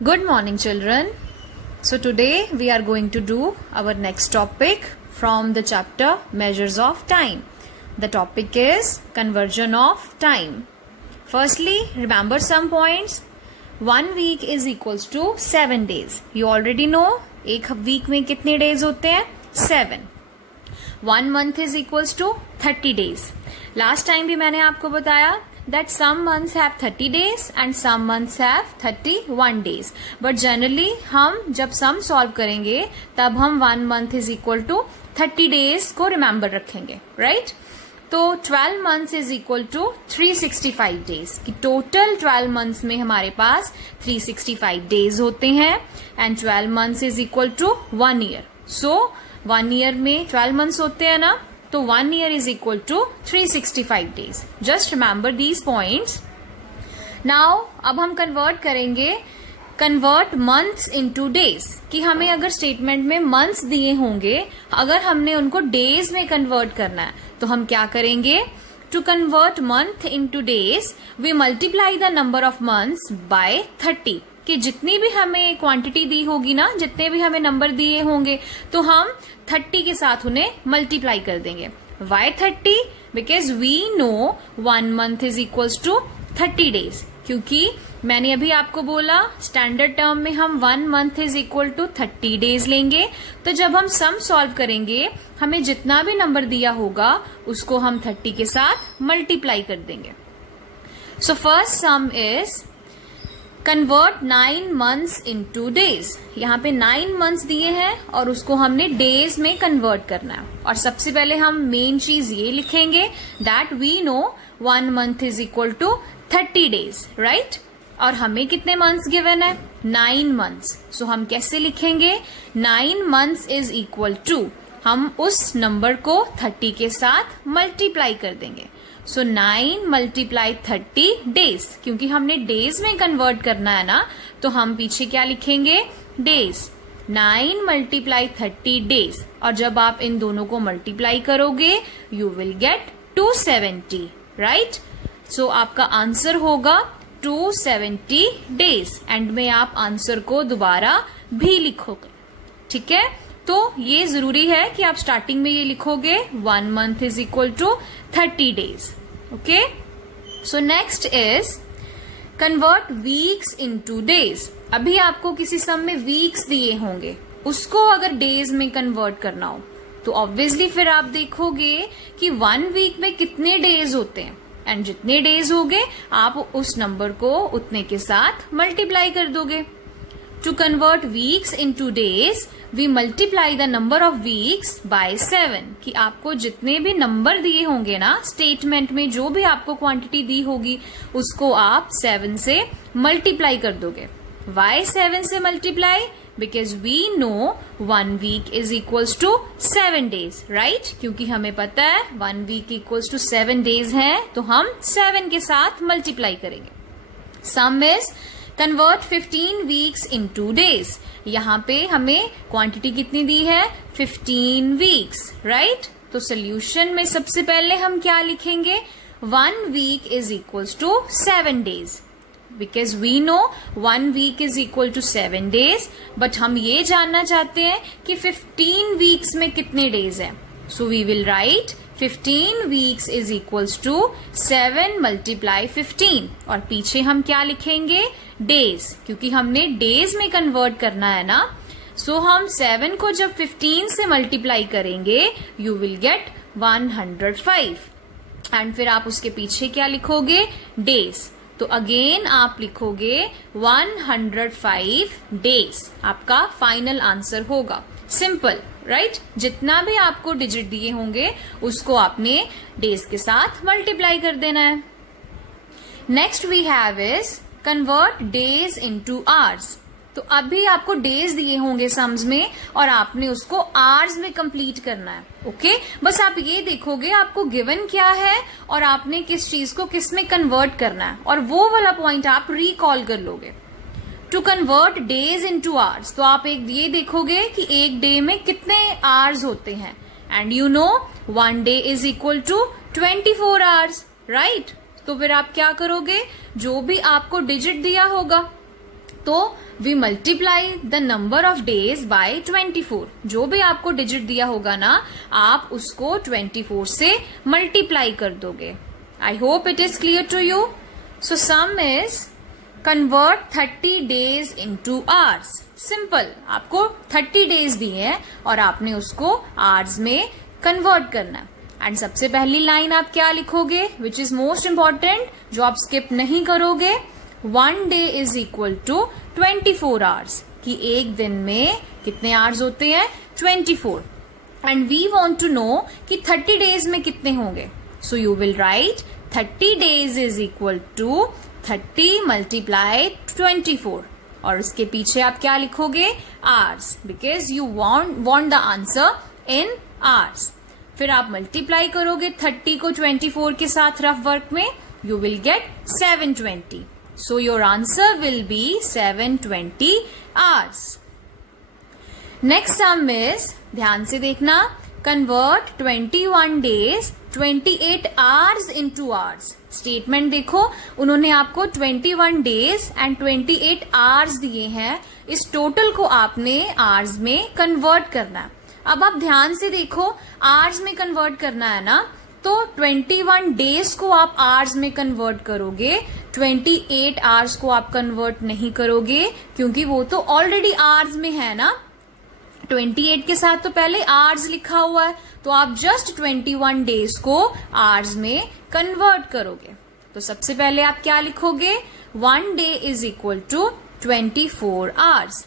Good morning, children. So today we are going to do our next topic from the chapter Measures of Time. The topic is conversion of time. Firstly, remember some points. 1 week is equals to 7 days. You already know एक week में कितने days होते हैं? 7. 1 month is equals to 30 days. Last time भी मैंने आपको बताया that some months have 30 days and some months have 31 days. But generally हम जब sum solve करेंगे तब हम 1 month is equal to 30 days को remember रखेंगे, right? तो 12 months is equal to 365 days. कि total 12 months में हमारे पास 365 days होते हैं and 12 months is equal to 1 year. So 1 year में 12 months होते हैं ना, तो 1 year is equal to 365 days. Just remember these points. Now अब हम convert करेंगे convert months into days. कि हमें अगर statement में months दिए होंगे, अगर हमने उनको days में convert करना है तो हम क्या करेंगे? To convert month into days, we multiply the number of months by 30. कि जितनी भी हमें क्वांटिटी दी होगी ना, जितने भी हमें नंबर दिए होंगे तो हम 30 के साथ उन्हें मल्टीप्लाई कर देंगे. Why 30? Because we know 1 month is equals to 30 days. क्योंकि मैंने अभी आपको बोला स्टैंडर्ड टर्म में हम 1 month is equal to 30 days लेंगे. तो जब हम सम सॉल्व करेंगे हमें जितना भी नंबर दिया होगा उसको हम 30 के साथ मल्टीप्लाई कर देंगे. So first sum is convert 9 months into days. यहाँ पे 9 months दिए हैं और उसको हमने days में कन्वर्ट करना है. और सबसे पहले हम मेन चीज ये लिखेंगे that we know 1 month is equal to 30 days, right? और हमें कितने months given है? 9 months. So हम कैसे लिखेंगे? 9 months is equal to, हम उस नंबर को 30 के साथ मल्टीप्लाई कर देंगे. सो 9 मल्टीप्लाई 30 डेज. क्योंकि हमने डेज में कन्वर्ट करना है ना, तो हम पीछे क्या लिखेंगे? डेज. 9 multiply 30 days. और जब आप इन दोनों को मल्टीप्लाई करोगे यू विल गेट 270, राइट? सो आपका आंसर होगा 270 डेज. एंड में आप आंसर को दोबारा भी लिखोगे, ठीक है? तो ये जरूरी है कि आप स्टार्टिंग में ये लिखोगे 1 month is equal to 30 days. Okay? So next is convert weeks into days. अभी आपको किसी सम में weeks दिए होंगे, उसको अगर days में convert करना हो तो obviously फिर आप देखोगे कि 1 week में कितने days होते हैं एंड जितने days होंगे आप उस नंबर को उतने के साथ मल्टीप्लाई कर दोगे. To convert weeks into days, we multiply the number of weeks by 7. कि आपको जितने भी नंबर दिए होंगे ना स्टेटमेंट में, जो भी आपको क्वांटिटी दी होगी उसको आप 7 से मल्टीप्लाई कर दोगे. Why 7 से multiply? Because we know 1 week is equals to 7 days, right? क्योंकि हमें पता है 1 week equals to 7 days है, तो हम 7 के साथ मल्टीप्लाई करेंगे. Sum is convert 15 weeks into days. यहाँ पे हमें क्वांटिटी कितनी दी है? 15 weeks, राइट? तो सोल्यूशन में सबसे पहले हम क्या लिखेंगे? 1 week is equals to 7 days. Because we know 1 week is equal to 7 days, but हम ये जानना चाहते हैं कि 15 weeks में कितने days हैं. So we will write 15 weeks is equals to 7 multiply 15. और पीछे हम क्या लिखेंगे? डेज. क्योंकि हमने डेज में कन्वर्ट करना है ना, सो हम 7 को जब 15 से मल्टीप्लाई करेंगे यू विल गेट 105. एंड फिर आप उसके पीछे क्या लिखोगे? डेज. तो अगेन आप लिखोगे 105 डेज. आपका फाइनल आंसर होगा. Simple, right? जितना भी आपको डिजिट दिए होंगे उसको आपने डेज के साथ मल्टीप्लाई कर देना है. Next we have is convert days into hours. तो अभी आपको डेज दिए होंगे सम्स में और आपने उसको आवर्स में कंप्लीट करना है. ओके? बस आप ये देखोगे आपको गिवन क्या है और आपने किस चीज को किस में कन्वर्ट करना है, और वो वाला पॉइंट आप रिकॉल कर लोगे. To convert days into hours, तो आप एक ये देखोगे कि एक डे में कितने आवर्स होते हैं. And you know 1 day is equal to 24 hours, right? तो फिर आप क्या करोगे? जो भी आपको डिजिट दिया होगा तो we multiply the number of days by 24। जो भी आपको डिजिट दिया होगा ना, आप उसको 24 से मल्टीप्लाई कर दोगे। I hope it is clear to you. So sum is convert 30 days into hours. Simple, आपको 30 डेज दिए हैं और आपने उसको आवर्स में कन्वर्ट करना है। एंड सबसे पहली लाइन आप क्या लिखोगे, विच इज मोस्ट इंपॉर्टेंट, जो आप स्किप नहीं करोगे, 1 day is equal to 24 hours, कि एक दिन में कितने आवर्स होते हैं, 24। And we want to know कि 30 डेज में कितने होंगे। So you will write 30 days is equal to 30 multiply 24, और उसके पीछे आप क्या लिखोगे, hours, because you want the answer in hours. फिर आप मल्टीप्लाई करोगे 30 को 24 के साथ रफ वर्क में, you will get 720। So your answer will be 720 hours. Next sum is, ध्यान से देखना, convert 21 days 28 hours into hours. Statement देखो, उन्होंने आपको 21 डेज एंड 28 आवर्स दिए हैं। इस टोटल को आपने आवर्स में कन्वर्ट करना है। अब आप ध्यान से देखो, आवर्स में कन्वर्ट करना है ना, तो 21 डेज को आप आवर्स में कन्वर्ट करोगे, 28 आवर्स को आप कन्वर्ट नहीं करोगे, क्योंकि वो तो ऑलरेडी आवर्स में है ना। 28 के साथ तो पहले आवर्स लिखा हुआ है, तो आप जस्ट 21 डेज को आवर्स में कन्वर्ट करोगे। तो सबसे पहले आप क्या लिखोगे, 1 day is equal to 24 hours.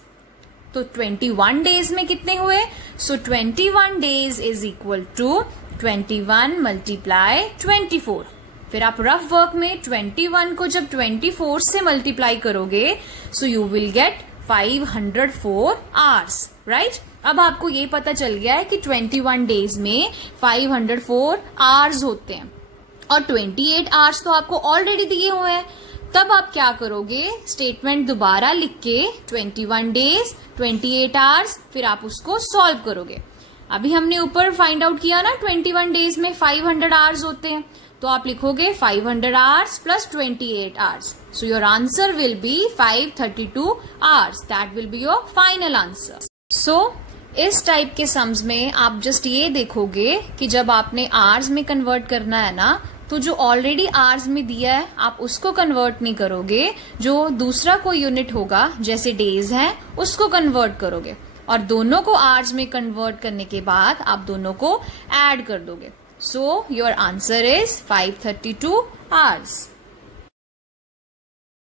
तो 21 डेज में कितने हुए, so 21 days is equal to 21 multiply 24। फिर आप रफ वर्क में 21 को जब 24 से मल्टीप्लाई करोगे, सो you will get 504 hours, right. अब आपको ये पता चल गया है कि 21 डेज में 504 आवर्स होते हैं, और 28 आवर्स तो आपको ऑलरेडी दिए हुए हैं। तब आप क्या करोगे, स्टेटमेंट दोबारा लिख के 21 डेज 28 आवर्स, फिर आप उसको सॉल्व करोगे। अभी हमने ऊपर फाइंड आउट किया ना, 21 डेज में 500 आवर्स होते हैं, तो आप लिखोगे 500 hours plus 28 hours. So your answer will be 532 hours. That will be your final answer. So इस टाइप के सम्स में आप जस्ट ये देखोगे कि जब आपने आवर्स में कन्वर्ट करना है ना, तो जो ऑलरेडी आवर्स में दिया है आप उसको कन्वर्ट नहीं करोगे, जो दूसरा कोई यूनिट होगा जैसे डेज है उसको कन्वर्ट करोगे, और दोनों को आवर्स में कन्वर्ट करने के बाद आप दोनों को ऐड कर दोगे। सो योर आंसर इज 532 आवर्स।